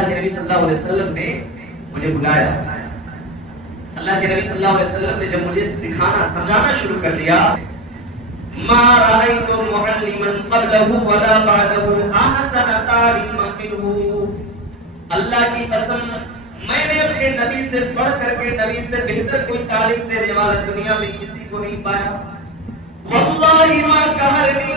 اللہ کے نبی صلی اللہ علیہ وسلم نے مجھے بلایا. اللہ کے نبی صلی اللہ علیہ وسلم نے جب مجھے سکھانا سمجھانا شروع کر لیا، ما رأيت معلما قبله ولا بعده احسن تعلیما منه. اللہ کی قسم میں نے اپنے نبی سے بڑھ کر کے نبی سے بہتر کوئی تعلیم دینے والا دنیا میں کسی کو نہیں پایا. واللہ ما قہرنی،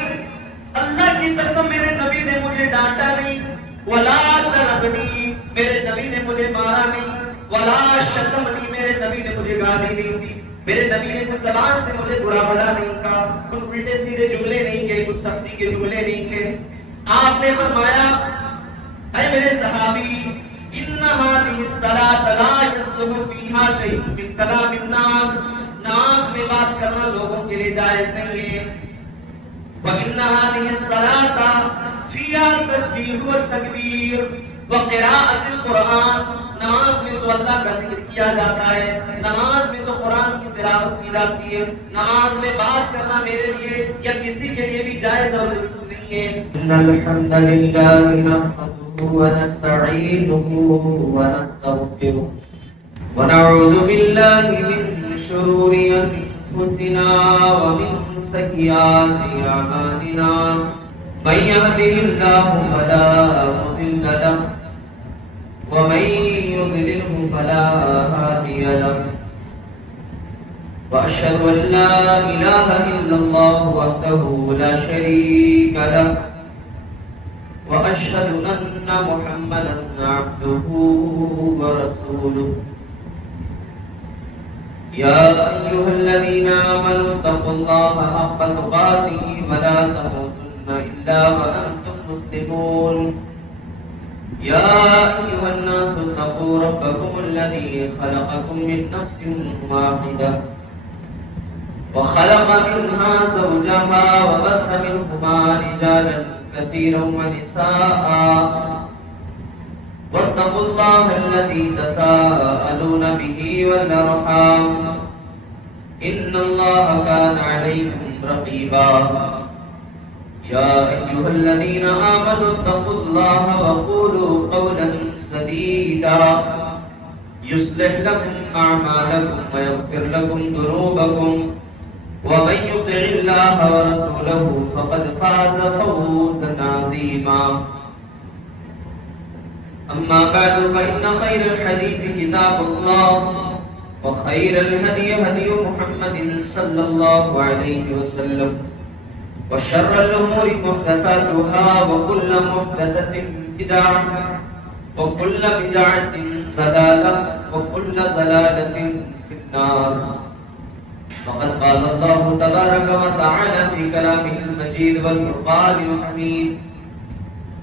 اللہ کی قسم میرے نبی نے مجھے ڈانٹا نہیں. ولا ضربنی، میرے نبی نے مجھے مارا نہیں. ولا شتمنی، میرے نبی نے مجھے گالی نہیں دی. میرے نبی نے کچھ زبان سے مجھے برا بھلا نہیں کہا، کچھ الٹے سیدھے جملے نہیں کہے، کچھ سختی کے جملے نہیں کہے. آپ نے فرمایا اے میرے صحابی، ان هذه الصلاة لا يصلح فيها شيء من كلام الناس، ناس میں بات کرنا لوگوں کے لیے جائز نہیں ہے. وَإِنَّ هَذِهِ الصَّلَاةَ فِيهَا التَّسْبِيحُ وَالتَّكْبِيرُ وَقِرَاءَةُ الْقُرْآنِ. نماز میں تو اللہ کا ذکر کیا جاتا ہے، نماز میں تو قرآن کی تلاوت کی جاتی ہے. نماز میں بات کرنا میرے لیے یا کسی کے لیے بھی جائز اور درست نہیں ہے. ان الحمد لله نحمده ونستعينه ونستغفره ونعوذ بالله من شرور انفسنا ومن سيئات اعمالنا. من يهده الله فلا مضل له ومن يضلل فلا هادي له. وأشهد أن لا إله إلا الله وحده لا شريك له وأشهد أن محمدا عبده ورسوله. يا أيها الذين آمنوا اتقوا الله حق تقاته ولا تموتن إلا وأنتم مسلمون. يا أيها الناس اتقوا ربكم الذي خلقكم من نفس واحدة وخلق منها زوجها وبث منهما رجالا كثيرا ونساء واتقوا الله الذي تساءلون به والأرحام إن الله كان عليكم رقيبا. يا أيها الذين آمنوا اتقوا الله وقولوا قولا سديدا يصلح لكم أعمالكم ويغفر لكم ذنوبكم ومن يطع الله ورسوله فقد فاز فوزا عظيما. أما بعد فإن خير الحديث كتاب الله وخير الهدي هدي محمد صلى الله عليه وسلم وشر الأمور محدثاتها وكل محدثة بدعة وكل بدعة ضلالة وكل ضلالة في النار. وقد قال الله تبارك وتعالى في كلامه المجيد والفرقان الحميد.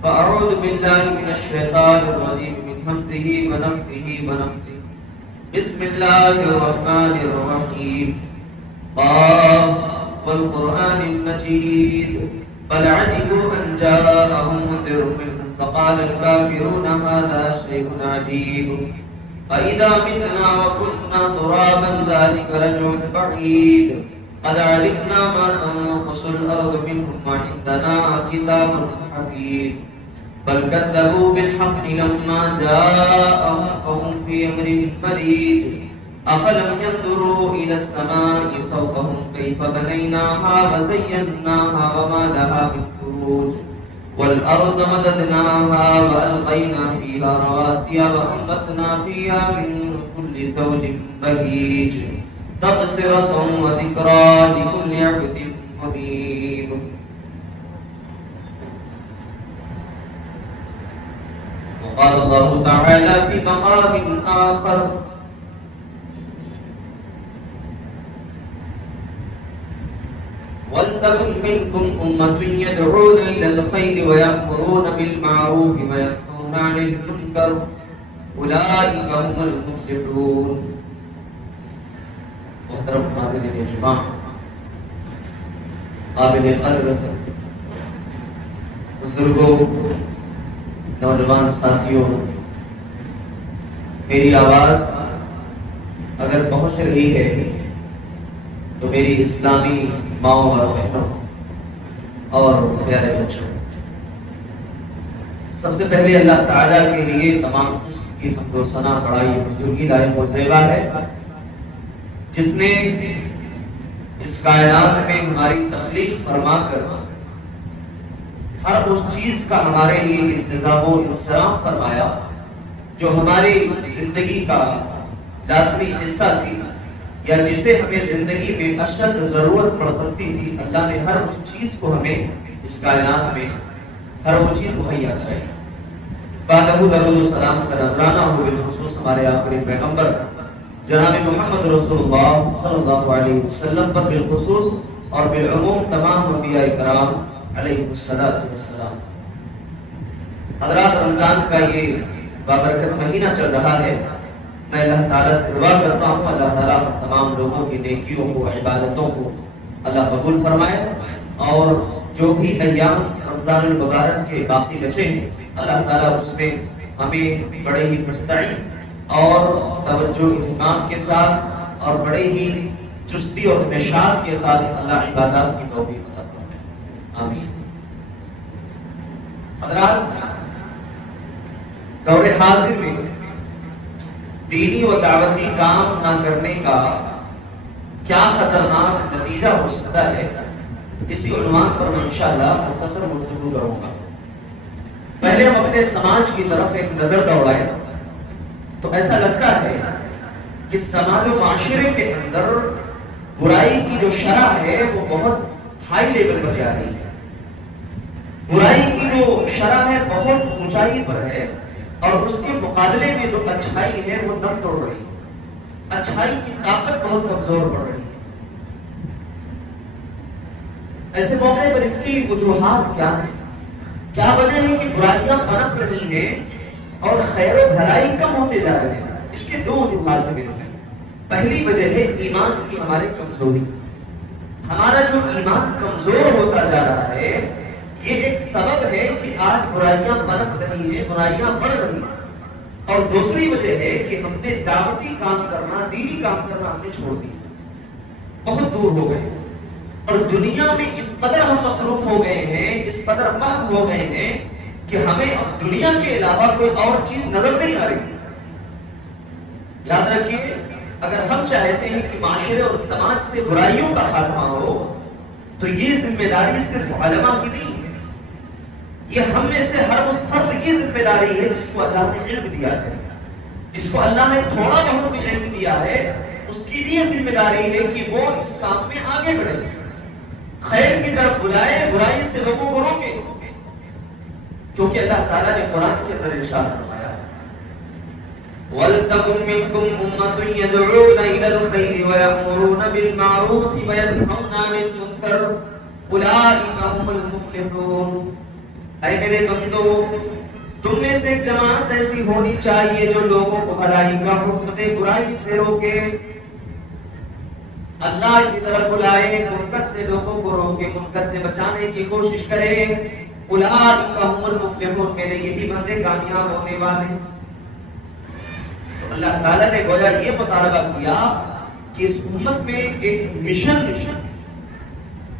فأعوذ بالله من الشيطان الرجيم من همزه ونفخه ونفثه. بسم الله الرحمن الرحيم. قاف والقرآن المجيد بل عجبوا أن جاءهم منذر منهم فقال الكافرون هذا شيء عجيب أإذا متنا وكنا ترابا ذلك رجع بعيد قد علمنا ما تنقص الأرض منهم وعندنا كتاب حفيظ بل كذبوا بالحق لما جاءهم فهم في أمر مريج أفلم ينظروا إلى السماء فوقهم كيف بنيناها وزيناها وما لها من فروج والأرض مددناها وألقينا فيها رواسي وأنبتنا فيها من كل زوج بهيج تبصرة وذكرى لكل عبد منيب. وقال الله تعالى في مقام آخر وَلْتَكُنْ مِنْكُمْ أُمَّةٌ يَدْعُونَ إِلَى الْخَيْرِ وَيَأْمُرُونَ بِالْمَعْرُوفِ وَيَنْهَوْنَ عَنِ الْمُنكَرِ أُولَئِكَ هُمُ الْمُفْلِحُونَ. محترم حاضرین اجماع، قابل قدر بزرگوں، نوجوان ساتھیوں، میری آواز اگر پہنچ رہی ہے تو میری اسلامی ماؤں اور بہنوں اور پیارے بچوں، سب سے پہلے اللہ تعالیٰ کے لیے تمام قسم کی حمد و ثنا بڑائی بزرگی لائق و زیبا ہے، جس نے اس کائنات میں ہماری تخلیق فرما کر ہر اس چیز کا ہمارے لیے انتظام و انصرام فرمایا جو ہماری زندگی کا لازمی حصہ تھی یا جسے ہمیں زندگی میں اشد ضرورت پڑ سکتی تھی۔ اللہ نے ہر اس چیز کو ہمیں اس کائنات میں ہر وہ چیز مہیا کرائی۔ بعدہ درود و سلام کا نذرانہ ہو بالخصوص ہمارے آخری پیغمبر جناب محمد رسول اللہ صلی اللہ علیہ وسلم پر بالخصوص اور بالعموم تمام انبیاء کرام علیہ السلام۔ حضرات، رمضان کا یہ بابرکت مہینہ چل رہا ہے، میں اللہ تعالیٰ سے دعا کرتا ہوں اللہ تعالیٰ تمام لوگوں کی نیکیوں کو، عبادتوں کو اللہ قبول فرمائے، اور جو بھی ایام رمضان المبارک کے باقی بچے ہیں اللہ تعالیٰ اس میں ہمیں بڑے ہی مستعد اور توجہ اہتمام کے ساتھ اور بڑے ہی چستی اور نشاط کے ساتھ اللہ عبادات کی توفیق عطا فرمائے، آمین۔ حضرات، دور حاضر میں دینی و دعوتی کام نہ کرنے کا کیا خطرناک نتیجہ ہو سکتا ہے، اسی عنوان پر میں انشاءاللہ مختصر گفتگو کروں گا۔ پہلے ہم اپنے سماج کی طرف ایک نظر دوڑائیں تو ایسا لگتا ہے کہ سماج و معاشرے کے اندر برائی کی جو شرح ہے وہ بہت ہائی لیول پر جا رہی ہے، برائی کی جو شرح ہے بہت اونچائی پر ہے، اور اس کے مقابلے میں جو اچھائی ہے وہ دم توڑ رہی ہے، اچھائی کی طاقت بہت کمزور پڑ رہی ہے۔ ایسے موقع پر اس کی وجوہات کیا ہیں؟ کیا وجہ ہے کہ برائیاں پنپ رہی ہیں اور خیر و بھلائی کم ہوتے جا رہے ہیں؟ اس کے دو وجوہات ہیں میرے۔ پہلی وجہ ہے ایمان کی ہماری کمزوری۔ ہمارا جو ایمان کمزور ہوتا جا رہا ہے یہ ایک سبب ہے کہ آج برائیاں پنپ رہی ہیں، برائیاں بڑھ رہی ہیں۔ اور دوسری وجہ ہے کہ ہم نے دعوتی کام کرنا، دینی کام کرنا ہم نے چھوڑ دیا، بہت دور ہو گئے، اور دنیا میں اس قدر ہم مصروف ہو گئے ہیں، اس قدر مہم ہو گئے ہیں کہ ہمیں اب دنیا کے علاوہ کوئی اور چیز نظر نہیں آ رہی۔ یاد رکھیے، اگر ہم چاہتے ہیں کہ معاشرے اور سماج سے برائیوں کا خاتمہ ہو تو یہ ذمہ داری صرف علماء کی نہیں ہے، یہ ہم میں سے ہر اس فرد کی ذمہ داری ہے جس کو اللہ نے علم دیا ہے، جس کو اللہ نے تھوڑا بہت بھی علم دیا ہے، اس کی بھی یہ ذمہ داری ہے کہ وہ اس کام میں آگے بڑھے، خیر کی طرف بلائے، برائی سے لوگوں کو روکے، کیونکہ اللہ تعالیٰ نے قرآن کے اندر ارشاد فرمایا وَلْتَكُن مِّنكُمْ أُمَّةٌ يَدْعُونَ إِلَى الْخَيْرِ وَيَأْمُرُونَ بِالْمَعْرُوفِ وَيَنْهَوْنَ عَنِ الْمُنكَرِ أُولَٰئِكَ هُمُ الْمُفْلِحُونَ۔ اے میرے بندو، تم میں سے ایک جماعت ایسی ہونی چاہیے جو لوگوں کو بھلائی کا حکم دے، برائی سے روکے، اللہ کی طرف بلائے، منکر سے لوگوں کو روکے، منکر سے بچانے کی کوشش کرے۔ اولئک هم المفلحون، میرے یہی بندے کامیاب ہونے والے۔ تو اللہ تعالیٰ نے گویا یہ مطالبہ کیا کہ اس امت میں ایک مشن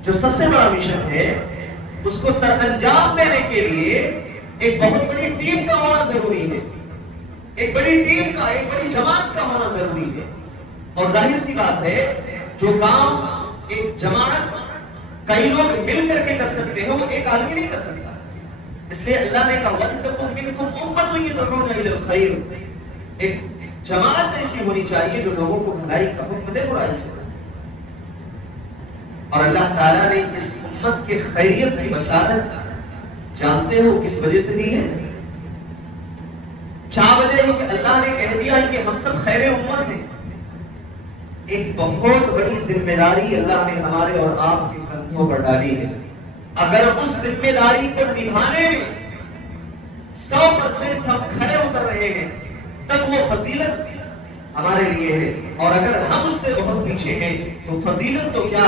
جو سب سے بڑا مشن ہے اس کو سر انجام دینے کے لیے ایک بہت بڑی ٹیم کا ہونا ضروری ہے، ایک بڑی ٹیم کا، ایک بڑی جماعت کا ہونا ضروری ہے۔ اور ظاہر سی بات ہے جو کام ایک جماعت کئی لوگ مل کر کے کر سکتے ہیں وہ ایک آدمی نہیں کر سکتا، اس لیے اللہ نے کہا وَلْتَكُن مِّنكُمْ أُمَّةٌ يَدْعُونَ إِلَى الْخَيْرِ، ایک جماعت ایسی ہونی چاہیے جو لوگوں کو بھلائی کا حکم دے، برائی سے۔ اور اللہ تعالیٰ نے اس امت کے خیریت کی بشارت جانتے ہو کس وجہ سے دی ہے؟ کیا وجہ ہے کہ اللہ نے کہہ دیا کہ ہم سب خیر امت ہیں؟ ایک بہت بڑی ذمہ داری اللہ نے ہمارے اور آپ کے کندھوں پر ڈالی ہے۔ اگر اس ذمہ داری کو نبھانے میں 100% ہم کھڑے اتر رہے ہیں تب وہ فضیلت ہمارے لیے ہے، اور اگر ہم اس سے بہت پیچھے ہیں تو فضیلت تو کیا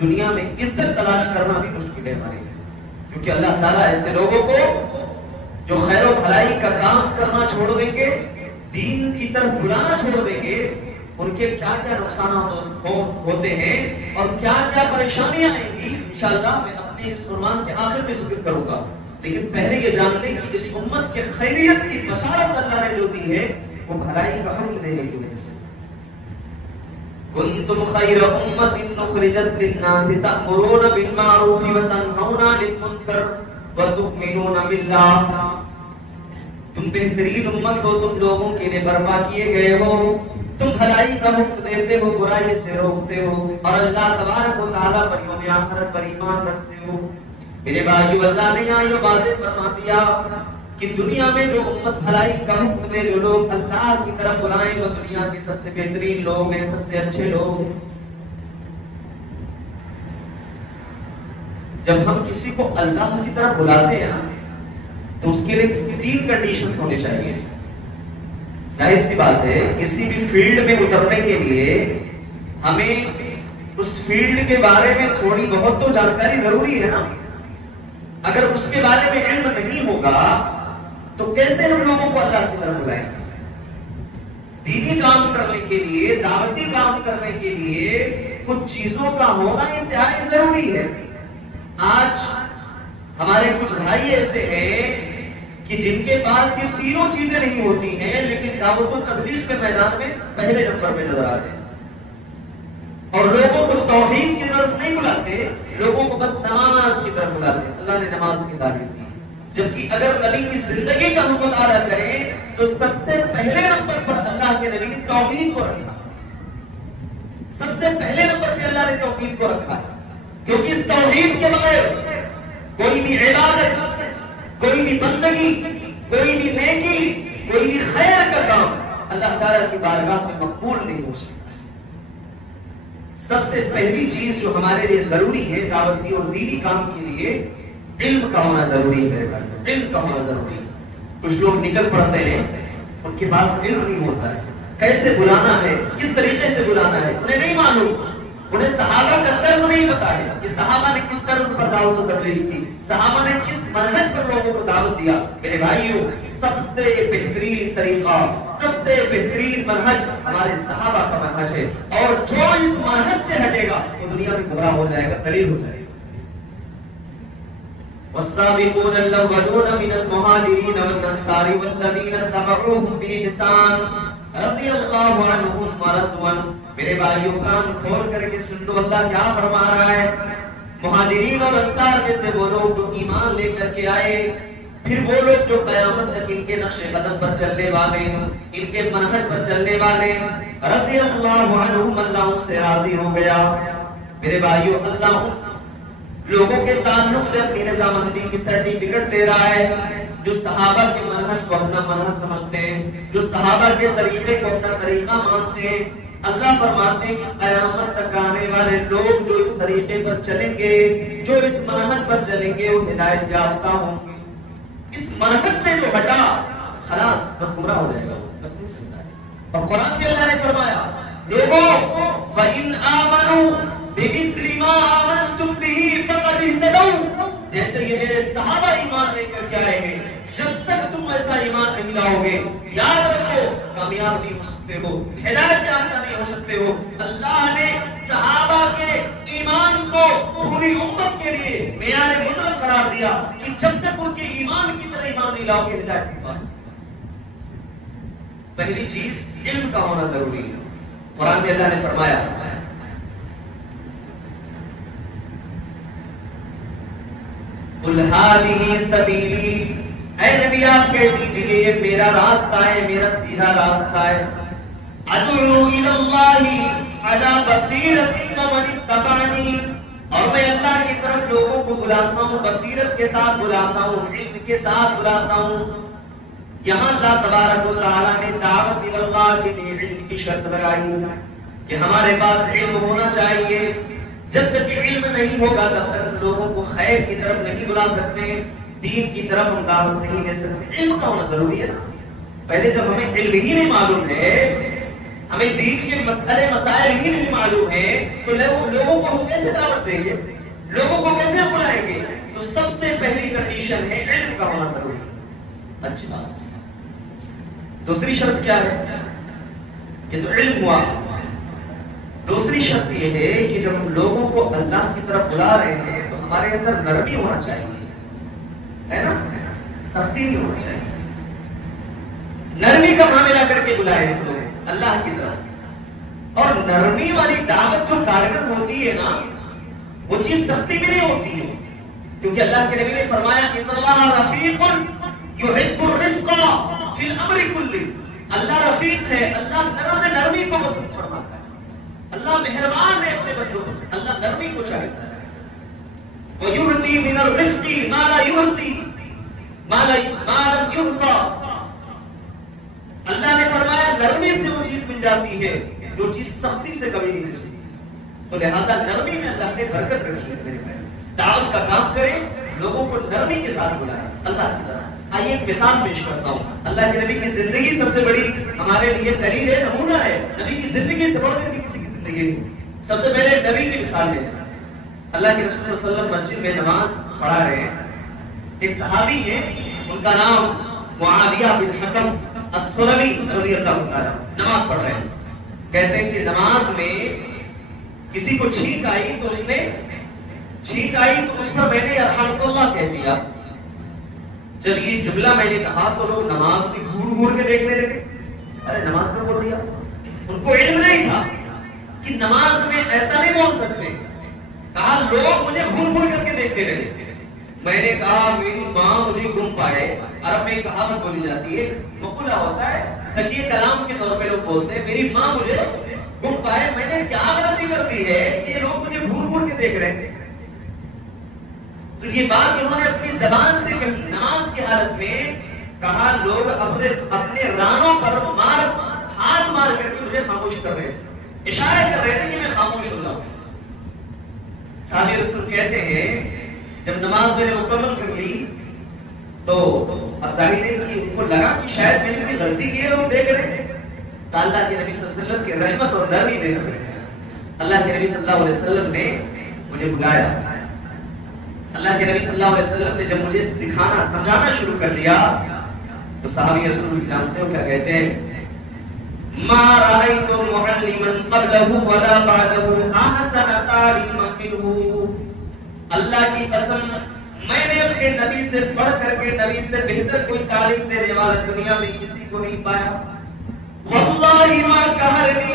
دنیا میں عزت تلاش کرنا بھی مشکل ہے ہمارے لیے، کیونکہ اللہ تعالیٰ ایسے لوگوں کو جو خیر و بھلائی کا کام کرنا چھوڑ دیں گے، دین کی طرف بلانا چھوڑ دیں گے، ان کے کیا کیا نقصانات ہوتے ہیں اور کیا کیا پریشانیاں آئیں گی، انشاءاللہ میں اپنے اس عنوان کے آخر میں ذکر کروں گا۔ لیکن پہلے یہ جان لیں کہ اس امت کے خیریت کی بشارت اللہ نے جو دی ہے وہ بھلائی کا حکم دینے کی وجہ سے. کنتم خیر امت اخرجت للناس تأمرون بالمعروف وتنہون عن المنکر وتؤمنون باللہ. تم بہترین امت ہو، تم لوگوں کے لیے برپا کیے گئے ہو، تم بھلائی کا حکم دیتے ہو، برائی سے روکتے ہو، اور اللہ تبارک و تعالیٰ پر یوم آخرت پر ایمان رکھتے ہو. میرے بھائیو، اللہ نے یہاں یہ واضح فرما دیا کہ دنیا میں جو امت بھلائی کا حکم دے، جو لوگ اللہ کی طرف بلائیں، وہ دنیا کے سب سے بہترین لوگ ہیں، سب سے اچھے لوگ ہیں. جب ہم کسی کو اللہ کی طرف بلاتے ہیں تو اس کے لیے 3 کنڈیشنز ہونے چاہیے. ظاہر سی بات ہے، کسی بھی فیلڈ میں اترنے کے لیے ہمیں اس فیلڈ کے بارے میں تھوڑی بہت تو جانکاری ضروری ہے نا. اگر اس کے بارے میں علم نہیں ہوگا تو کیسے ہم لوگوں کو اللہ کی طرف بلائیں گے؟ دینی کام کرنے کے لیے، دعوتی کام کرنے کے لیے کچھ چیزوں کا ہونا انتہائی ضروری ہے. آج ہمارے کچھ بھائی ایسے ہیں کہ جن کے پاس یہ تینوں چیزیں نہیں ہوتی ہیں، لیکن دعوت و تبلیغ کے میدان میں پہلے نمبر پہ نظر آتے ہیں، اور لوگوں کو توحید کی طرف نہیں بلاتے، لوگوں کو بس نماز کی طرف بلاتے ہیں. اللہ نے نماز کی تعلیم دی، جبکہ اگر نبی کی زندگی کا حکم ادا کریں تو سب سے پہلے نمبر پر اللہ کے نبی نے توحید کو رکھا. سب سے پہلے نمبر پہ اللہ نے توحید کو رکھا، کیونکہ اس توحید کے بغیر کوئی بھی عبادت، کوئی بھی بندگی، کوئی بھی نیکی، کوئی بھی خیر کا کام اللہ تعالیٰ کی بارگاہ میں مقبول نہیں ہو سکتا. سب سے پہلی چیز جو ہمارے لیے ضروری ہے دعوتی اور دینی کام کے لیے، علم کا ہونا ضروری ہے. علم کا ہونا ضروری ہے. کچھ لوگ نکل پڑتے ہیں، ان کے پاس علم نہیں ہوتا ہے، کیسے بلانا ہے، کس طریقے سے بلانا ہے انہیں نہیں معلوم. انہیں صحابہ کا طرز نہیں پتا ہے کہ صحابہ نے کس طرز پر دعوت و تبلیغ کی، صحابہ نے کس منہج پر لوگوں کو دعوت دیا. میرے بھائیوں، سب سے بہترین طریقہ، سب سے بہترین منہج ہمارے صحابہ کا منہج ہے، اور جو اس منہج سے ہٹے گا وہ دنیا میں گمراہ ہو جائے گا، ذلیل ہو جائے گا. والسابقون الاولون من المهاجرين والانصار والذين اتبعوهم بإحسان رضی اللہ عنہم ورضوا. میرے بھائیوں، کان کھول کر کے سن لو، اللہ کیا فرما رہا ہے. مہاجرین اور انصار میں سے وہ لوگ جو ایمان لے کر کے آئے، پھر وہ لوگ جو قیامت تک ان کے نقش قدم پر چلنے والے، ان کے منہج پر چلنے والے، رضی اللہ عنہم، اللہ ان سے راضی ہو گیا. میرے بھائیوں، اللہ لوگوں کے تعلق سے اپنی رضامندی کی سرٹیفکیٹ دے رہا ہے. جو صحابہ کے منہج کو اپنا منہج سمجھتے ہیں، جو صحابہ کے طریقے کو اپنا طریقہ مانتے ہیں، اللہ فرماتے ہیں کہ قیامت تک آنے والے لوگ جو اس طریقے پر چلیں گے، جو اس منہج پر چلیں گے، وہ ہدایت یافتہ ہوں گے. اس منہج سے جو ہٹا، خلاص بس گمراہ ہو جائے گا، بس نہیں سکتا ہے. اور قرآن میں اللہ نے فرمایا، لوگوں فَإِنْ آمَنُوا بِمِثْلِ مَا آمَنْتُمْ بِهِ فَقَدِ اهْتَدَوْا. جیسے یہ میرے صحابہ ایمان لے کر کے آئے ہیں، جب تک تم ایسا ایمان نہیں لاؤ گے، یاد رکھو کامیاب نہیں ہو سکتے ہو، ہدایت یافتہ نہیں ہو سکتے ہو. اللہ نے صحابہ کے ایمان کو پوری امت کے لیے معیار مطلق قرار دیا کہ جب تک ان کے ایمان کی طرح ایمان نہیں لاؤ گے، ہدایت نہیں پا سکتے. پہلی چیز علم کا ہونا ضروری ہے. قرآن میں اللہ نے فرمایا، قُلْ هَٰذِهِ سَبِيلِي، اے نبی آپ کہہ دیجئے یہ میرا راستہ ہے، میرا سیدھا راستہ ہے. أَدْعُو إِلَى اللَّهِ عَلَىٰ بَصِيرَةٍ وَمَنِ اتَّبَعَنِي، اور میں اللہ کی طرف لوگوں کو بلاتا ہوں، بصیرت کے ساتھ بلاتا ہوں، علم کے ساتھ بلاتا ہوں. یہاں اللہ تبارک و تعالیٰ نے دعوت الی اللہ کے لیے علم کی شرط لگائی کہ ہمارے پاس علم ہونا چاہیے. جب تک علم نہیں ہوگا تب تک ہم لوگوں کو خیر کی طرف نہیں بلا سکتے، دین کی طرف ہم دعوت نہیں دے سکتے. علم کا ہونا ضروری ہے نا. پہلے جب ہمیں علم ہی نہیں معلوم ہے، ہمیں دین کے مسئلے مسائل ہی نہیں معلوم ہے، تو لوگوں کو ہم کیسے دعوت دیں گے، لوگوں کو کیسے بلائیں گے؟ تو سب سے پہلی کنڈیشن ہے علم کا ہونا ضروری ہے. اچھی بات. دوسری شرط کیا ہے؟ یہ تو علم ہوا. دوسری شرط یہ ہے کہ جب ہم لوگوں کو اللہ کی طرف بلا رہے ہیں تو ہمارے اندر نرمی ہونا چاہیے. ہے نا، سختی نہیں ہونا چاہیے، نرمی کا معاملہ کر کے بلائے ہم لوگ اللہ کی طرف. اور نرمی والی دعوت جو کارگر ہوتی ہے نا، وہ چیز سختی میں نہیں ہوتی ہے، کیونکہ اللہ کے نبی نے فرمایا ان اللہ رفیق یحب الرفق فی الامر کلہ. اللہ رفیق ہے، اللہ نرم نرمی کو پسند فرماتا ہے، اللہ مہربان ہے اپنے بندوں پر، اللہ نرمی کو چاہتا ہے. وَيُعْطِي مِنَ الرِّفْقِ مَا لَا يُعْطِي مَا لَمْ يُعْطَى. اللہ نے فرمایا نرمی سے وہ چیز مل جاتی ہے جو چیز سختی سے کبھی نہیں مل سکتی. تو لہذا نرمی میں اللہ نے برکت رکھی ہے. میرے بھائی دعوت کا کام کریں، لوگوں کو نرمی کے ساتھ بلائیں اللہ کی طرف. آئیے ایک مثال پیش کرتا ہوں. اللہ کے نبی کی زندگی سب سے بڑی ہمارے لیے دلیل ہے، نمونہ ہے. نبی کی زندگی سے بڑھ کر کسی کی زندگی نہیں. سب سے پہلے نبی کی مثال لیں. اللہ کے رسول صلی اللہ علیہ وسلم مسجد میں نماز پڑھا رہے ہیں. ایک صحابی ہے، ان کا نام معاویہ بن حکم السلمی رضی اللہ تعالیٰ، نماز پڑھ رہے ہیں. کہتے ہیں کہ نماز میں کسی کو چھینک آئی تو اس پر میں نے یرحمک اللہ کہہ دیا. جب یہ جملہ میں نے کہا تو لوگ نماز میں گھور گھور کے دیکھنے لگے. ارے نماز میں بول دیا. ان کو علم نہیں تھا کہ نماز میں ایسا نہیں بول سکتے. کہا لوگ مجھے گھور گھور کر کے دیکھنے لگے. میں نے کہا میری ماں مجھے گم پائے. عرب میں کہاوت بولی جاتی ہے، مقولہ ہوتا ہے، تکیے کلام کے طور پہ لوگ بولتے ہیں میری ماں مجھے گم پائے. میں نے کیا غلطی کر دی ہے کہ یہ لوگ مجھے گھور گھور کے دیکھ رہے ہیں. تو یہ بات انہوں نے اپنی زبان سے کہی. نماز کی حالت میں کہا لوگ اپنے رانوں پر ہاتھ مار کر کے مجھے خاموش کر رہے تھے، اشارہ کر رہے تھے کہ میں خاموش ہو جاؤں. صحابی رسول کہتے ہیں جب نماز میں نے مکمل کر لی تو اب ظاہر ہے کہ ان کو لگا کہ شاید میں نے کوئی غلطی کی ہے، لوگ دیکھ رہے ہیں. تو اللہ کے نبی صلی اللہ علیہ وسلم کی رحمت اور نرمی دیکھ رہے ہیں. اللہ کے نبی صلی اللہ علیہ وسلم نے مجھے بلایا. اللہ کے نبی صلی اللہ علیہ وسلم نے جب مجھے سکھانا سمجھانا شروع کر لیا تو صحابی رسول جانتے ہو کیا کہتے ہیں؟ ما رأيت معلما قبله ولا بعده احسن تعلیما منه. اللہ کی قسم میں نے اپنے نبی سے بڑھ کر کے نبی سے بہتر کوئی تعلیم دینے والا دنیا میں کسی کو نہیں پایا. واللہ ما قہرنی،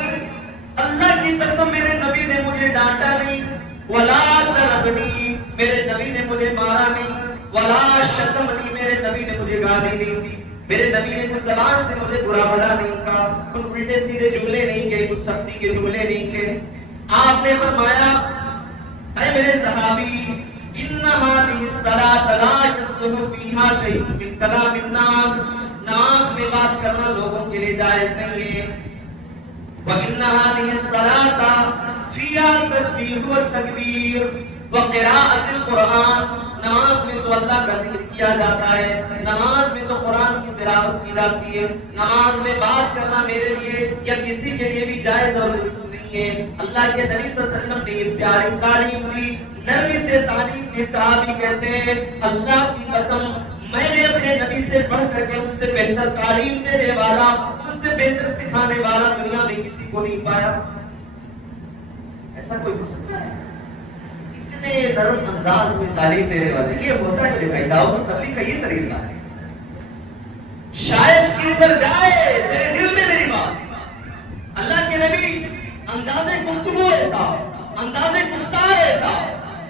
اللہ کی قسم میرے نبی نے مجھے ڈانٹا نہیں. ولا ضربنی، میرے نبی نے مجھے مارا نہیں. ولا شتمنی، میرے نبی نے مجھے گالی نہیں دی. میرے نبی نے کچھ زبان سے مجھے برا بھلا نہیں کہا، کچھ الٹے سیدھے جملے نہیں کہے، کچھ سختی کے جملے نہیں کہے. آپ نے فرمایا اے میرے صحابی ان هذه الصلاة لا يصلح فيها شيء من كلام الناس. نماز میں بات کرنا لوگوں کے لیے جائز نہیں ہے. وَإِنَّ هَذِهِ الصَّلَاةَ فِيهَا التَّسْبِيحُ وَالتَّكْبِيرُ وَقِرَاءَةُ الْقُرْآنِ. نماز میں تو اللہ کا ذکر کیا جاتا ہے، نماز میں تو قرآن کی تلاوت کی جاتی ہے. نماز میں بات کرنا میرے لیے یا کسی کے لیے بھی جائز اور درست نہیں ہے. اللہ کے نبی صلی اللہ علیہ وسلم نے یہ پیاری تعلیم دی، نرمی سے تعلیم دی. صحابی کہتے ہیں اللہ کی قسم میں نے اپنے نبی سے بڑھ کر کے ان سے بہتر تعلیم دینے والا، ان سے بہتر سکھانے والا دنیا میں کسی کو نہیں پایا. ایسا کوئی ہو سکتا ہے؟ اتنے نرم انداز میں تعلیم دینے والے. یہ ہوتا ہے میرے بھائی، دعوت اور تبلیغ کا یہ طریقہ ہے. شاید کے اندر جائے تیرے دل میں میری بات. اللہ کے نبی انداز گفتگو ایسا، انداز گفتار ایسا،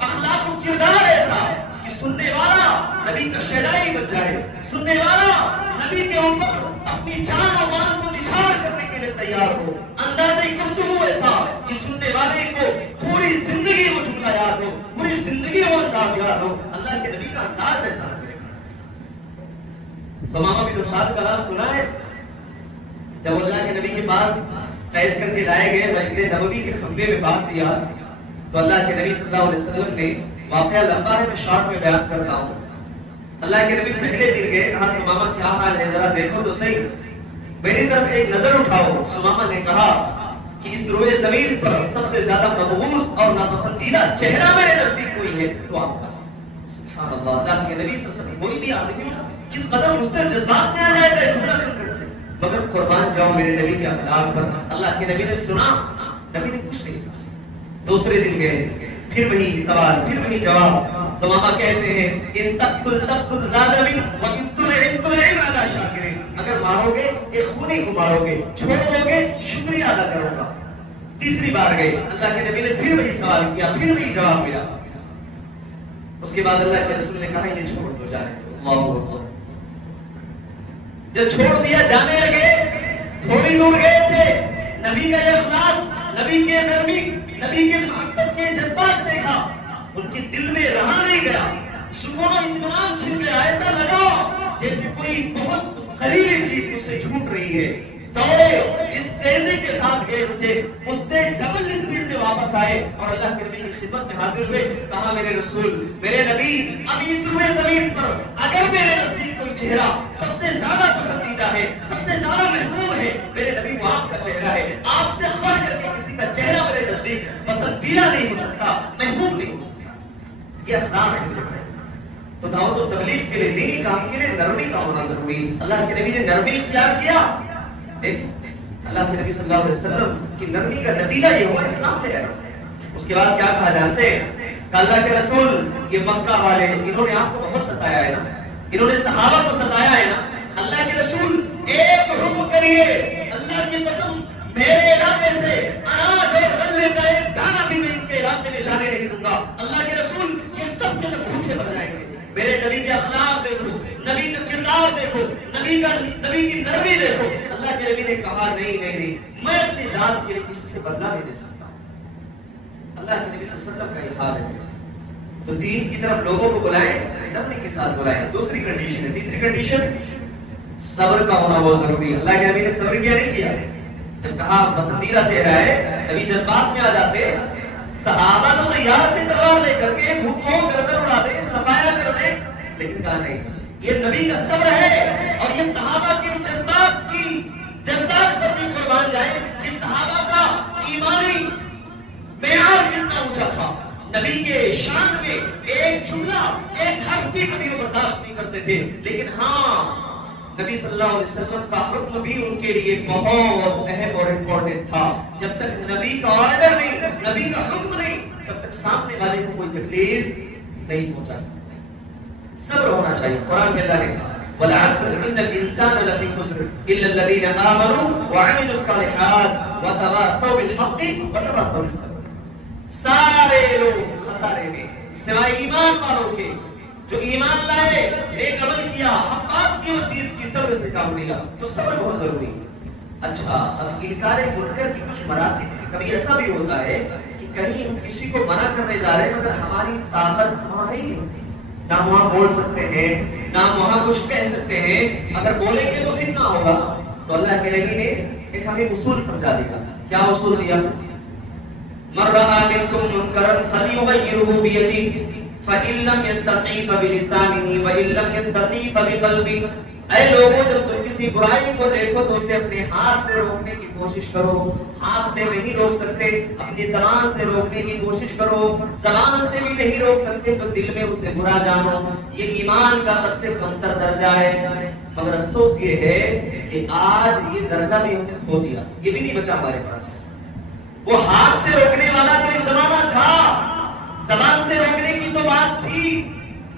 اخلاق و کردار ایسا کہ سننے والا نبی کا شیدائی بن جائے، سننے والا نبی کے اوپر اپنی جان و مال کو نچھاور کرنے کے لیے تیار ہو. انداز گفتگو ایسا کہ سننے والے کو پوری زندگی وہ جملہ یاد ہو، پوری زندگی وہ انداز یاد ہو. اللہ کے نبی کا انداز ایسا رکھے. ثمامہ بن اسعد کا نام سنا ہے؟ جب اللہ کے نبی کے پاس قید کر کے لائے گئے، مسجد نبوی کے کھمبے میں باندھ دیا تو اللہ کے نبی صلی اللہ علیہ وسلم نے، واقعہ لمبا ہے میں شارٹ میں بیان کرتا ہوں. اللہ کے نبی پہلے دن گئے، کہا ثمامہ کیا حال ہے ذرا دیکھو تو صحیح، میری طرف ایک نظر اٹھاؤ. ثمامہ نے کہا کہ اس روئے زمین پر سب سے زیادہ مبغوض اور ناپسندیدہ چہرہ میرے نزدیک کوئی ہے تو آپ کا. سبحان اللہ. اللہ کے نبی صلی اللہ علیہ وسلم کوئی بھی آدمی جس قدر اس سے جذبات میں آ جائے گا جملہ سن کرتے مگر قربان جاؤ میرے نبی کے اخلاق پر. اللہ کے نبی نے سنا، نبی نے کچھ نہیں کہا. دوسرے دن گئے، پھر وہی سوال، پھر وہی جواب. زمامہ کہتے ہیں ان تقتل تقتل ذالم وان تنعم تنعم علی شاکرین، اگر مارو گے ایک خونی کو مارو گے، چھوڑ دو گے شکریہ ادا کروں گا۔ تیسری بار گئے، اللہ کے نبی نے پھر وہی سوال کیا، پھر وہی جواب ملا۔ اس کے بعد اللہ کے رسول نے کہا یہ چھوڑ دو جانے دو۔ اللہ اکبر۔ جب چھوڑ دیا جانے لگے، تھوڑی دور گئے تھے، نبی کا یہ اخلاق، نبی کے نرمی، نبی کے محبت کے جذبات دیکھا، ان کے دل میں رہا نہیں گیا، سکون و اطمینان چھن گیا، ایسا لگا جیسے کوئی بہت قریبی چیز مجھ سے چھوٹ رہی ہے۔ دوڑے، جس تیزی کے ساتھ گئے تھے اس سے ڈبل اسپیڈ میں واپس آئے اور اللہ کے نبی کی خدمت میں حاضر ہوئے۔ کہا میرے رسول، میرے نبی، اب اس روئے زمین پر اگر میرے نزدیک کوئی چہرہ سب سے زیادہ پسندیدہ ہے، سب سے زیادہ محبوب ہے، میرے نبی وہ آپ کا چہرہ ہے۔ آپ سے بڑھ کر کے کسی کا چہرہ میرے نزدیک پسندیدہ نہیں ہو سکتا، محبوب نہیں ہو سکتا۔ یہ اخلاق ہے۔ تو دعوت و تبلیغ کے لیے، دینی کام کے لیے نرمی کا ہونا ضروری ہے۔ اللہ کے نبی نے نرمی اختیار کیا۔ اللہ کے نبی صلی اللہ علیہ وسلم کی نرمی کا نتیجہ یہ ہوا اسلام لے آیا۔ اس کے بعد کیا کہا جانتے ہیں؟ کہ اللہ کے رسول، یہ مکہ والے انہوں نے آپ کو بہت ستایا ہے نا، انہوں نے صحابہ کو ستایا ہے نا، اللہ کے رسول ایک حکم کریے، اللہ کی قسم میرے علاقے سے اناج اور غلے کا ایک دانہ بھی میں ان کے علاقے میں جانے نہیں دوں گا۔ اللہ کے رسول یہ سب کے سب بھوکے بن جائیں گے۔ میرے نبی کے اخلاق دیکھو، نبی کا کردار دیکھو، نبی کی نرمی دیکھو۔ اللہ کے نبی نے کہا نہیں نہیں نہیں، میں اپنی ذات کے لیے کسی سے بدلہ نہیں دے سکتا۔ اللہ کے نبی صلی اللہ علیہ وسلم کا یہ حال ہے۔ تو دین کی طرف لوگوں کو بلائیں، نرمی کے ساتھ بلائیں۔ دوسری کنڈیشن ہے، تیسری کنڈیشن صبر کا ہونا بہت ضروری ہے۔ اللہ کے نبی نے صبر کیا نہیں کیا؟ جب کہا پسندیدہ چہرہ ہے، نبی جذبات میں آ جاتے، صحابہ تو تیار تھے تلوار لے کر کے بھوکوں گردن اڑا دیں، صفایا کر دیں، لیکن کہا نہیں، یہ نبی کا صبر ہے۔ اور یہ صحابہ کے جذبات پر بھی قربان جائیں کہ صحابہ کا ایمانی معیار کتنا اونچا تھا۔ نبی کے شان میں ایک جملہ، ایک حرف بھی کبھی وہ برداشت نہیں کرتے تھے، لیکن ہاں نبی صلی اللہ علیہ وسلم کا حکم بھی ان کے لیے بہت اہم اور امپورٹنٹ تھا۔ جب تک نبی کا آرڈر نہیں، نبی کا حکم نہیں، تب تک سامنے والے کو کوئی تکلیف نہیں پہنچا سکتے۔ صبر ہونا چاہیے۔ قرآن میں اللہ نے کہا وَالْعَصْرِ إِنَّ الْإِنسَانَ لَفِي خُسْرٍ إِلَّا الَّذِينَ آمَنُوا وَعَمِلُوا الصَّالِحَاتِ وَتَوَاصَوْا بِالْحَقِّ وَتَوَاصَوْا بِالصَّبْرِ۔ سارے لوگ خسارے میں سوائے ایمان والوں کے، جو ایمان لائے، نیک عمل کیا، حق بات کی وصیت کی، صبر سے کام لیا۔ تو صبر بہت ضروری ہے۔ اچھا، اب انکار منکر کی کچھ مراتب ہیں۔ کبھی ایسا بھی ہوتا ہے کہ کہیں ہم کسی کو منع کرنے جا رہے ہیں مگر ہماری طاقت وہاں ہی نہیں، نہ وہاں بول سکتے ہیں، نہ وہاں کچھ کہہ سکتے ہیں، اگر بولیں گے تو پھر نہ ہوگا۔ تو اللہ کے نبی نے ایک ہمیں اصول سمجھا دیا۔ کیا اصول دیا؟ مَن رَأَىٰ مِنكُم مُنكَرًا فَلْيُغَيِّرْهُ بِيَدِهِ فَإِن لَّمْ يَسْتَطِعْ فَبِلِسَانِهِ وَإِن لَّمْ يَسْتَطِعْ فَبِقَلْبِهِ۔ اے لوگوں، جب تم کسی برائی کو دیکھو تو اسے اپنے ہاتھ سے روکنے کی کوشش کرو۔ ہاتھ سے نہیں روک سکتے، اپنی زبان سے روکنے کی کوشش کرو۔ زبان سے بھی نہیں روک سکتے تو دل میں اسے برا جانو۔ یہ ایمان کا سب سے کمتر درجہ ہے۔ مگر افسوس یہ ہے کہ آج یہ درجہ بھی ہم نے کھو دیا، یہ بھی نہیں بچا ہمارے پاس۔ وہ ہاتھ سے روکنے والا تو ایک زمانہ تھا، زبان سے روکنے کی تو بات تھی،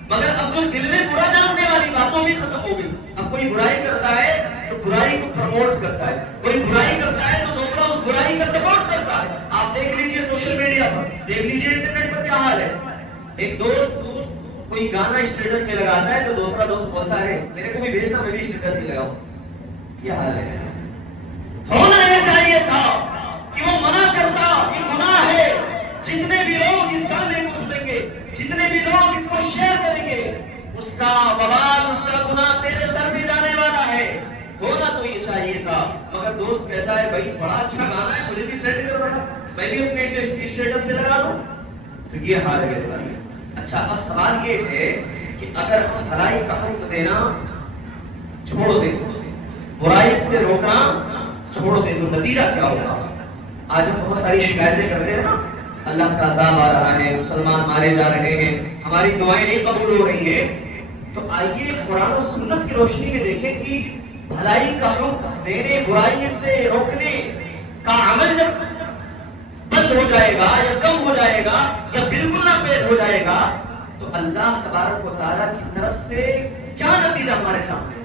مگر اب جو دل میں برا جاننے والی باتوں بھی ختم ہو گئی۔ اب کوئی برائی کرتا ہے تو برائی کو پروموٹ کرتا ہے، کوئی برائی کرتا ہے تو دوسرا اس برائی کا سپورٹ کرتا ہے۔ آپ دیکھ لیجئے سوشل میڈیا پر، دیکھ لیجئے انٹرنیٹ پر کیا حال ہے۔ ایک دوست کوئی گانا اسٹیٹس میں لگاتا ہے تو دوسرا دوست بولتا ہے میرے کو بھی بھیجنا، میں بھی اسٹیٹس میں لگاؤں۔ کیا حال ہے؟ ہونا یہ چاہیے تھا کہ وہ منع کرتا، یہ گناہ ہے، جتنے بھی لوگ اس گانے کو سنیں گے، جتنے بھی لوگ اس کو شیئر کریں گے، اس کا وبال، اس کا گناہ تیرے سر پہ جانے والا ہے۔ ہونا تو یہ چاہیے تھا، مگر دوست کہتا ہے بھائی بڑا اچھا گانا ہے، مجھے بھی سینڈ کر دینا، میں بھی اپنے اسٹیٹس پہ لگا دوں۔ تو یہ حال ہے میرے بھائی۔ اچھا، اب سوال یہ ہے کہ اگر ہم بھلائی کا حکم دینا چھوڑ دیں، برائی سے روکنا چھوڑ دیں، تو نتیجہ کیا ہوگا؟ آج ہم بہت ساری شکایتیں کرتے ہیں نا، اللہ کا عذاب آ رہا ہے، مسلمان مارے جا رہے ہیں، ہماری دعائیں نہیں قبول ہو رہی ہیں۔ تو آئیے قرآن و سنت کی روشنی میں دیکھیں کہ بھلائی کا حکم دینے، برائی سے روکنے کا عمل جب بند ہو جائے گا یا کم ہو جائے گا یا بالکل ناپید ہو جائے گا تو اللہ تبارک و تعالیٰ کی طرف سے کیا نتیجہ ہمارے سامنے ہے؟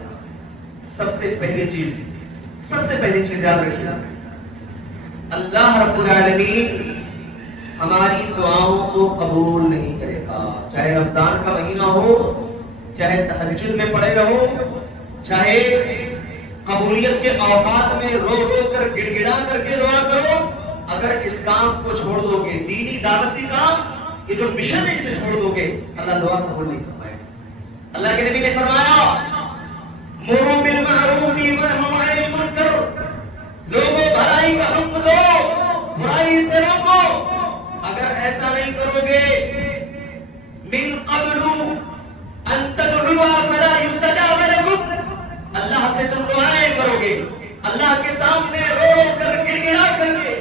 سب سے پہلی چیز یاد رکھیے، اللہ رب العالمین ہماری دعاؤں کو قبول نہیں کرے گا، چاہے رمضان کا مہینہ ہو، چاہے تہجد میں پڑے رہو، چاہے قبولیت کے اوقات میں رو رو کر گڑ گڑا کر کے دعا کرو، اگر اس کام کو چھوڑ دو گے، دینی دعوتی کام، یہ جو مشن ہے اسے چھوڑ دو گے، اللہ دعا قبول نہیں فرمائے گا۔ اللہ کے نبی نے فرمایا مروا بالمعروف وانہوا عن المنکر، لوگوں بھلائی کا حکم دو، برائی سے روکو، اگر ایسا نہیں کرو گے من قبل ان تدعوا فلا يستجاب لكم، اللہ سے تم دعائیں کرو گے، اللہ کے سامنے رو کر گڑ گڑا کر کے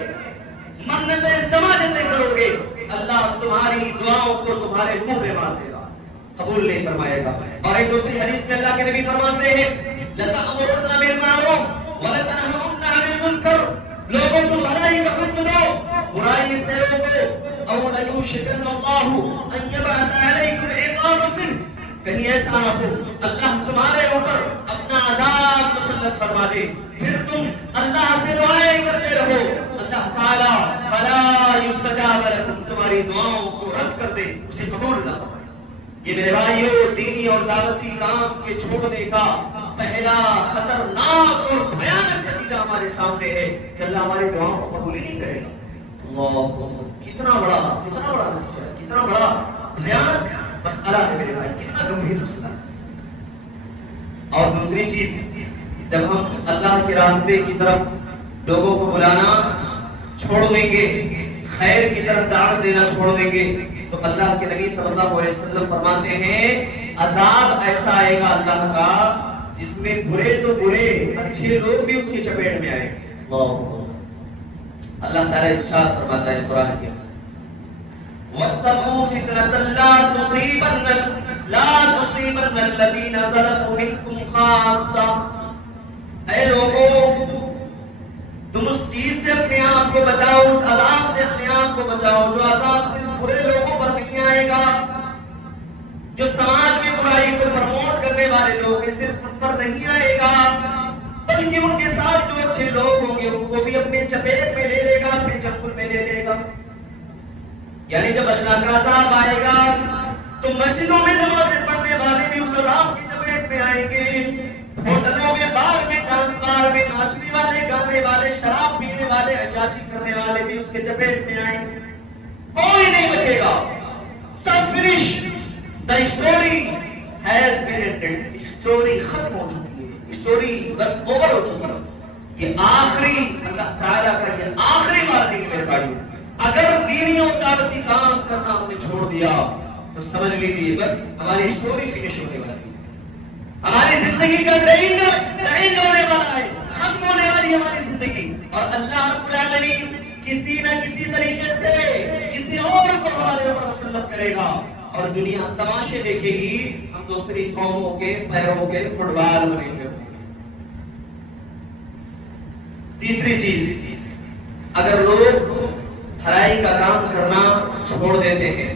منتیں سماجتیں کرو گے، اللہ تمہاری دعاؤں کو تمہارے منہ میں مار دے گا، قبول نہیں فرمائے گا۔ اور ایک دوسری حدیث میں اللہ کے نبی فرماتے ہیں لَتَأْمُرُنَّ بِالْمَعْرُوفِ وَلَتَنْهُنَّ عَنِ الْمُنكَرِ، لوگوں کو بھلائی کا حکم دو، برائی سے روکو، أَوْ لَيُوشِكَنَّ اللَّهُ أَن يَبْعَثَ عَلَيْكُمْ عِقَابًا مِّنْهُ، کہیں ایسا نہ ہو اللہ تمہارے اوپر اپنا عذاب مسلط فرما دے، پھر تم اللہ سے دعائیں کرتے رہو، اللہ تعالیٰ فلا یستجاب لکم، تمہاری دعاؤں کو رد کر دے، اسے قبول نہ فرمائے۔ یہ میرے بھائیوں دینی اور دعوتی کام کے چھوڑنے کا پہلا خطرناک اور بھیانک نتیجہ ہمارے سامنے ہے کہ اللہ ہماری دعاؤں کو قبول ہی نہیں کرے گا۔ اللہ اکبر، کتنا بڑا نتیجہ، کتنا بڑا بھیانک مسئلہ ہے میرے بھائی، کتنا گمبھیر مسئلہ ہے۔ اور دوسری چیز، جب ہم اللہ کے راستے کی طرف لوگوں کو بلانا چھوڑ دیں گے، خیر کی طرف دعوت دینا چھوڑ دیں گے، تو اللہ کے نبی صلی اللہ علیہ وسلم فرماتے ہیں عذاب ایسا آئے گا اللہ کا جس میں برے تو برے، اچھے لوگ بھی اس کی چپیٹ میں آئیں گے۔ اللہ تعالیٰ ارشاد فرماتا ہے قرآن کے وَاتَّقُوا فِتْنَةً لَا تُصِيبَنَّ الَّذِينَ ظَلَمُوا مِنكُمْ خَاصَّةً، اے لوگوں تم اس چیز سے اپنے آپ کو بچاؤ، اس عذاب سے اپنے آپ کو بچاؤ جو عذاب صرف برے لوگوں پر نہیں آئے گا، جو سماج میں برائی کو پروموٹ کرنے والے لوگ ہیں صرف ان پر نہیں آئے گا، بلکہ ان کے ساتھ جو اچھے لوگ ہوں گے ان کو بھی اپنے چپیٹ میں لے لے گا، اپنے چنگل میں لے لے گا۔ یعنی جب اللہ کا عذاب آئے گا تو مسجدوں میں نمازیں پڑھنے والے بھی اس عذاب کی چپیٹ میں آئیں گے، ہوٹلوں میں، بار میں، ڈانس بار میں ناچنے والے، گانے والے، شراب پینے والے، عیاشی کرنے والے بھی اس کے چپیٹ میں آئیں گے، کوئی نہیں بچے گا۔ سب finish, the story has been ended، story ختم ہو چکی ہے، اسٹوری بس اوور ہو چکی ہے۔ یہ آخری اللہ تعالیٰ کا یہ آخری وارننگ میرے بھائیوں، اگر دینی اور دعوتی کام کرنا ہم نے چھوڑ دیا تو سمجھ لیجیے بس ہماری اسٹوری فنش ہونے والی ہے، ہماری زندگی کا تعین ہونے والا ہے، ختم ہونے والی ہماری زندگی، اور اللہ رب العالمین کسی نہ کسی طریقے سے کسی اور کو ہمارے اوپر مسلط کرے گا، اور دنیا تماشے دیکھے گی، ہم دوسری قوموں کے پیروں کے فٹ بال بنیں گے۔ تیسری چیز، اگر لوگ بھلائی کا کام کرنا چھوڑ دیتے ہیں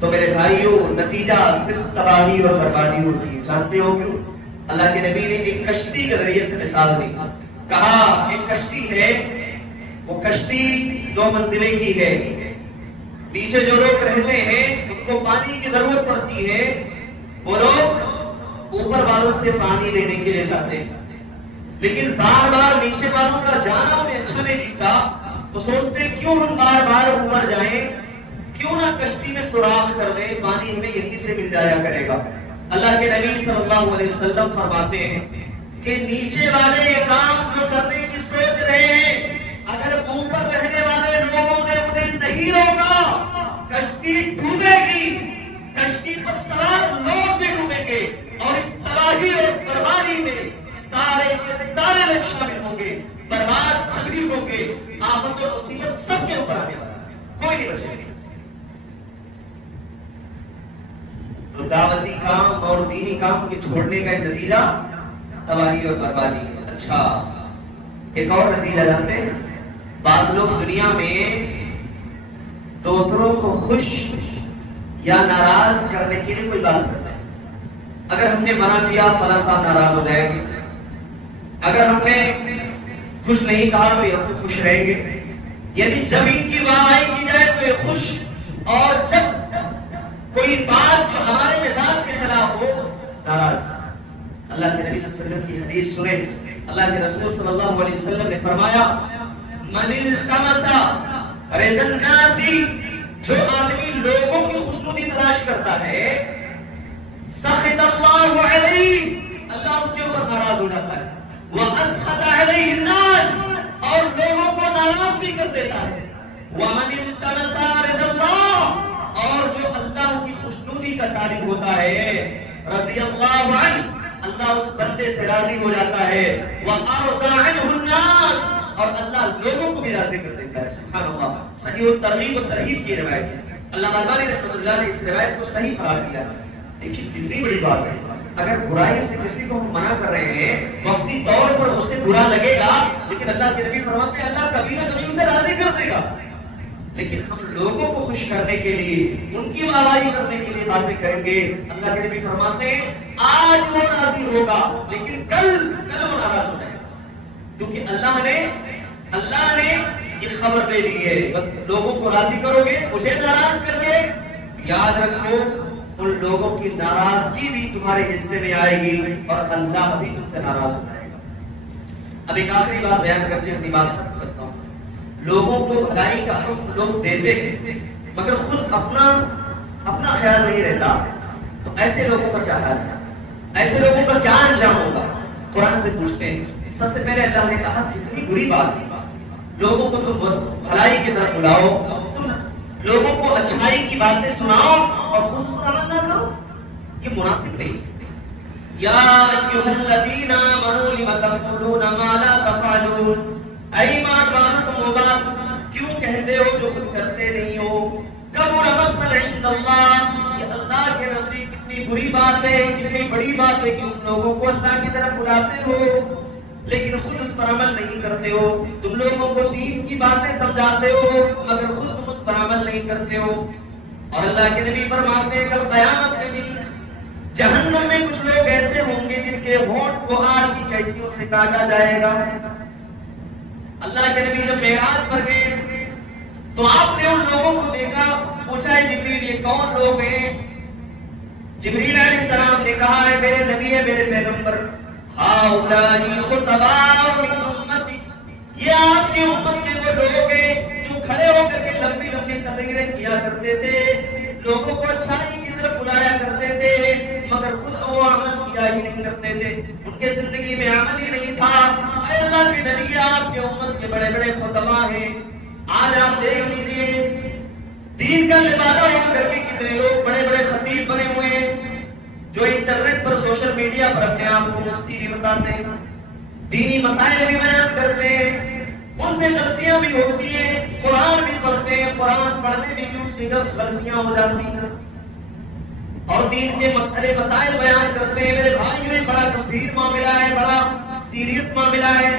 تو میرے بھائیوں نتیجہ صرف تباہی اور بربادی ہوتی ہے۔ جانتے ہو کیوں؟ اللہ کے نبی نے ایک کشتی کے ذریعے سے مثال دی، کہا ایک کشتی ہے، وہ کشتی 2 منزلیں کی ہے، نیچے جو لوگ رہتے ہیں ان کو پانی کی ضرورت پڑتی ہے، وہ لوگ اوپر والوں سے پانی لینے کے لیے جاتے ہیں، لیکن بار بار نیچے والوں کا جانا انہیں اچھا نہیں دکھتا، وہ سوچتے کیوں ہم بار بار اوپر جائیں، کیوں نہ کشتی میں سوراخ کر دیں، پانی ہمیں یہیں سے مل جایا کرے گا۔ اللہ کے نبی صلی اللہ علیہ وسلم فرماتے ہیں کہ نیچے والے یہ کام جو کرنے کی سوچ رہے ہیں، اگر اوپر رہنے والے لوگوں نے انہیں نہیں روکا کشتی ڈوبے گی، کشتی پر سوار لوگ بھی ڈوبیں گے، اور اس تباہی اور بربادی میں سارے کے سارے لوگ شامل ہوں گے، برباد سبھی ہوں گے، آفت اور مصیبت سب کے اوپر آنے والا ہے، کوئی نہیں بچے گا۔ تو دعوتی کام اور دینی کام کے چھوڑنے کا نتیجہ تباہی اور بربادی ہے۔ اچھا ایک اور نتیجہ جانتے ہیں، بعض لوگ دنیا میں دوسروں کو خوش یا ناراض کرنے کے لیے کوئی بات کرتا ہے. اگر ہم نے منع کیا فلاں صاحب ناراض ہو جائیں گے، اگر ہم نے خوش نہیں کہا تو یہ ہم سے خوش رہیں گے. یعنی جب ان کی واہواہی کی جائے تو یہ خوش، اور جب کوئی بات جو ہمارے مزاج کے خلاف ہو ناراض. اللہ کے نبی صلی اللہ علیہ وسلم کی حدیث سنیں. اللہ کے رسول صلی اللہ علیہ وسلم نے فرمایا من التمس رضا الناس، جو آدمی لوگوں کی خوشنودی تلاش کرتا ہے سخط اللہ علیہ، اللہ اس کے اوپر ناراض ہو جاتا ہے. واسخط علیہ الناس، اور لوگوں کو ناراض بھی کر دیتا ہے. ومن التمس رضا اللہ، اور جو اللہ کی خوشنودی کا طالب ہوتا ہے رضی اللہ عنہ، اللہ اس بندے سے راضی ہو جاتا ہے. وارضى عنه الناس، اور اللہ لوگوں کو بھی راضی کر دیتا ہے. سبحان اللہ. صحیح الترغیب و ترہیب کی روایت ہے. اللہ البانی رحمۃ اللہ نے اس روایت کو صحیح قرار دیا. دیکھیے کتنی بڑی بات ہے. اگر برائی سے کسی کو ہم منع کر رہے ہیں وقتی طور پر اسے برا لگے گا، لیکن اللہ کے نبی فرماتے ہیں اللہ کبھی نہ کبھی اسے راضی کر دے گا. لیکن ہم لوگوں کو خوش کرنے کے لیے، ان کی واہواہی کرنے کے لیے باتیں کریں گے. اللہ کے نبی فرماتے ہیں آج وہ راضی ہوگا لیکن کل وہ ناراض ہو جائے گا. کیونکہ اللہ نے یہ خبر دے دی ہے بس لوگوں کو راضی کرو گے، مجھے ناراض کر کے، یاد رکھو ان لوگوں کی ناراضگی بھی تمہارے حصے میں آئے گی اور اللہ بھی تم سے ناراض ہو جائے گا. اب ایک آخری بات بیان کر کے اپنی بات ختم کرتا ہوں. لوگوں کو بھلائی کا حکم لوگ دیتے ہیں مگر خود اپنا خیال نہیں رہتا، تو ایسے لوگوں کا کیا حال ہے؟ ایسے لوگوں کا کیا انجام ہوگا؟ قرآن سے پوچھتے ہیں. سب سے پہلے اللہ نے کہا کتنی بری بات ہے، لوگوں کو تم بھلائی کی طرف بلاؤ، تم لوگوں کو اچھائی کی باتیں سناؤ اور خود پر عمل نہ کرو، یہ مناسب نہیں. یا ایھا الذین آمنوا لم تقولون ما لا تفعلون، اے ایمان والو تم وہ بات کیوں کہتے ہو جو خود کرتے نہیں ہو. کبر مقتا عند اللہ، یہ اللہ کے نزدیک کتنی بری بات ہے، کتنی بڑی بات ہے کہ تم لوگوں کو اللہ کی طرف بلاتے ہو لیکن خود اس پر عمل نہیں کرتے ہو. تم لوگوں کو دین کی باتیں سمجھاتے ہو مگر خود تم اس پر عمل نہیں کرتے ہو. اور اللہ کے نبی فرماتے ہیں کل قیامت کے دن جہنم میں کچھ لوگ ایسے ہوں گے جن کے ہونٹ کو آگ کی قینچیوں سے کاٹا جائے گا. اللہ کے نبی جب معراج پر گئے تو آپ نے ان لوگوں کو دیکھا، پوچھا ہے جبریل یہ کون لوگ ہیں؟ جبریل علیہ السلام نے کہا ہے میرے نبی ہے، میرے پیغمبر، ہؤلاء خطباء من امتی، یہ آپ کی امت کے وہ لوگ ہیں جو کھڑے ہو کر کے لمبی لمبی تقریریں کیا کرتے تھے، لوگوں کو اچھائی کی طرف بلایا کرتے تھے مگر خود وہ عمل کیا ہی نہیں کرتے تھے، ان کے زندگی میں عمل ہی نہیں تھا. اے اللہ کے نبی آپ کے امت کے بڑے بڑے خطباء ہیں. آج آپ دیکھ لیجیے دین کا لبادہ ہو کر کے کتنے لوگ بڑے بڑے خطیب بنے ہوئے ہیں جو انٹرنیٹ پر سوشل میڈیا پر اپنے آپ کو مفتی بھی بتاتے ہیں، دینی مسائل بھی بیان کرتے ہیں، ان سے غلطیاں بھی ہوتی ہیں، قرآن بھی پڑھتے ہیں، قرآن پڑھنے میں بھی ان سے غلطیاں ہو جاتی ہیں اور دین کے مسئلے مسائل بیان کرتے ہیں. میرے بھائیوں یہ بڑا گمبھیر معاملہ ہے، بڑا سیریس معاملہ ہے.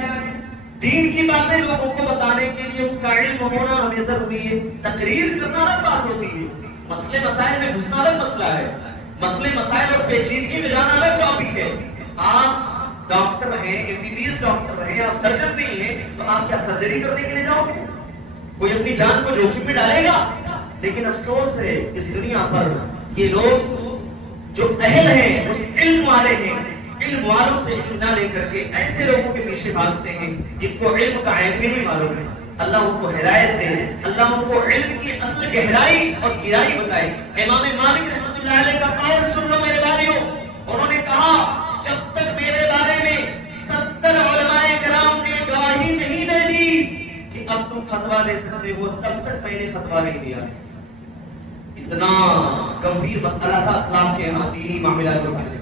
دین کی باتیں لوگوں کو بتانے کے لیے اس کا علم ہونا ہمیں ضروری ہے. تقریر کرنا الگ بات ہوتی ہے، مسئلے مسائل میں گھسنا الگ مسئلہ ہے، مسئلے مسائل اور پیچیدگی میں جانا الگ ٹاپک ہے. آپ ڈاکٹر ہیں، MBBS ڈاکٹر ہیں، آپ سرجن نہیں ہیں تو آپ کیا سرجری کرنے کے لیے جاؤ گے؟ کوئی اپنی جان کو جوخم میں ڈالے گا؟ لیکن افسوس ہے اس دنیا پر یہ لوگ جو اہل ہیں، اس علم والے ہیں، علم والوں سے علم نہ لے کر کے ایسے لوگوں کے پیچھے بھاگتے ہیں جن کو علم کا عین بھی نہیں معلوم ہے. اللہ ان کو ہدایت دے، اللہ ان کو علم کی اصل گہرائی اور گہرائی بتائے. امام مالک رحمۃ اللہ علیہ کا قول سن لو میرے بھائیوں، انہوں نے کہا جب تک میرے بارے میں 70 علماء کرام نے گواہی نہیں دے دی کہ اب تم فتویٰ دے سکتے ہو تب تک میں نے فتویٰ نہیں دیا. اتنا گمبھیر مسئلہ تھا اسلام کے یہاں دینی معاملات کو حل.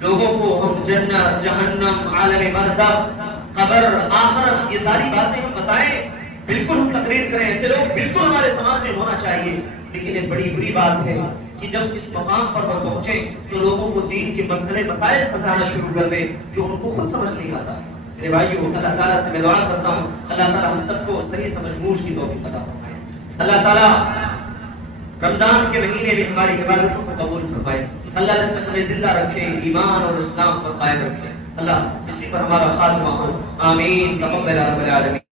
لوگوں کو ہم جنت، جہنم، عالم برزخ، قبر، آخرت یہ ساری باتیں ہم بتائیں، بالکل ہم تقریر کریں، ایسے لوگ بالکل ہمارے سماج میں ہونا چاہیے. لیکن یہ بڑی بری بات ہے کہ جب اس مقام پر وہ پہنچے تو لوگوں کو دین کے مسئلے مسائل سمجھانا شروع کر دے جو ان کو خود سمجھ نہیں آتا. میرے بھائیو اللہ تعالیٰ سے میں دعا کرتا ہوں اللہ تعالیٰ ہم سب کو صحیح سمجھ بوجھ کی توفیق عطا فرمائے. اللہ تعالیٰ رمضان کے مہینے میں ہماری عبادتوں کو قبول فرمائے، اللہ جب تک ہمیں زندہ رکھے، ایمان اور اسلام پر قائم رکھے، اللہ اسی پر ہمارا خاتمہ ہو، آمین، تقبل رب العالمین۔